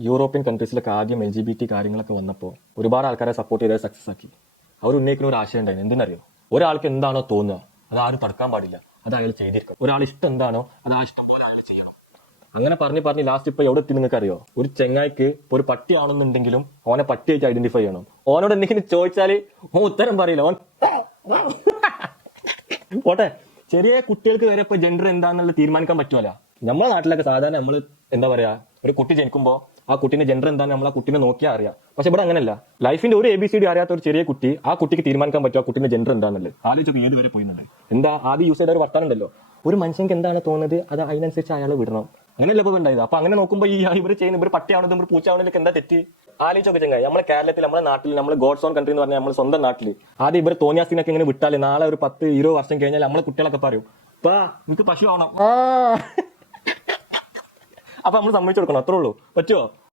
European കൺട്രീസിലൊക്കെ ആദ്യം L G B T കാര്യങ്ങളൊക്കെ വന്നപ്പോൾ ഒരുപാട് ആൾക്കാരെ സപ്പോർട്ട് ചെയ്ത് സക്സസ് ആക്കി. അവർ ഉന്നയിക്കുന്ന ഒരു ആശയം ഉണ്ടായിരുന്നു എന്തിനറിയോ ഒരാൾക്ക് എന്താണോ തോന്നുക അത് ആരും തടുക്കാൻ പാടില്ല. അത് അയാൾ ചെയ്തിരിക്കും ഒരാൾ ഇഷ്ടം എന്താണോ അത് ആ ഇഷ്ടം പോലെ അയാൾ ചെയ്യണം. അങ്ങനെ പറഞ്ഞ് പറഞ്ഞ് ലാസ്റ്റ് ഇപ്പൊ എവിടെ എത്തി നിങ്ങൾക്ക് അറിയോ ഒരു ചെങ്ങായിക്ക് ഒരു പട്ടിയാണെന്നുണ്ടെങ്കിലും ഓനെ പട്ടിയായിട്ട് ഐഡന്റിഫൈ ചെയ്യണം. ഓനോട് എന്തെങ്കിലും ചോദിച്ചാൽ ഓ ഉത്തരം പറയില്ല. ഓൻ പോട്ടെ. ചെറിയ കുട്ടികൾക്ക് വരെ ഇപ്പൊ ജെൻഡർ എന്താണെന്നുള്ള തീരുമാനിക്കാൻ പറ്റുമല്ല നമ്മളെ നാട്ടിലൊക്കെ സാധാരണ നമ്മൾ എന്താ പറയാ ഒരു കുട്ടി ജനിക്കുമ്പോ ആ കുട്ടീന്റെ ജെൻഡർ എന്താണെന്ന് നമ്മൾ ആ കുട്ടീനെ നോക്കിയാൽ അറിയാം. പക്ഷെ ഇവിടെ അങ്ങനെയല്ല ലൈഫിന്റെ ഒരു എ ബി സി ഡി അറിയാത്ത ഒരു ചെറിയ കുട്ടി ആ കുട്ടിക്ക് തീരുമാനിക്കാൻ പറ്റും ആ കുട്ടീന്റെ ജെൻഡർ എന്താണെന്നുള്ളത് ആലോചിച്ച് ഏത് വരെ പോയിന്നുണ്ട് എന്താ ആദ്യം യൂസ് ചെയ്ത ഒരു വർത്താനുണ്ടല്ലോ ഒരു മനുഷ്യൻക്ക് എന്താണ് തോന്നുന്നത്? അത് അതിനനുസരിച്ച് അയാളെ വിടണം. അങ്ങനെയല്ല ഇപ്പൊ ഉണ്ടായത്? അപ്പൊ അങ്ങനെ നോക്കുമ്പോൾ ഈ ഇവർ ചെയ്യുന്ന ഇവർ പട്ടിയാവുന്നതും ഇവർ പൂച്ചാവുന്നതിലൊക്കെ എന്താ തെറ്റ്? ആലോചിച്ചൊക്കെ ചെങ്ങായി. നമ്മുടെ കേരളത്തിൽ നമ്മുടെ നാട്ടിൽ നമ്മൾ ഗോഡ്സ് ഓൺ കൺട്രി എന്ന് പറഞ്ഞാൽ നമ്മുടെ സ്വന്തം നാട്ടിൽ ആദ്യം ഇവർ തോന്നിയാസിനൊക്കെ ഇങ്ങനെ വിട്ടാൽ നാളെ ഒരു പത്ത് ഇരുപത് വർഷം കഴിഞ്ഞാൽ നമ്മളെ കുട്ടികളൊക്കെ പറയും പാ എനിക്ക് പശു ആവണം. അപ്പൊ നമ്മൾ സമ്മതിച്ചു കൊടുക്കണം. അത്രേ ഉള്ളൂ. പറ്റുമോ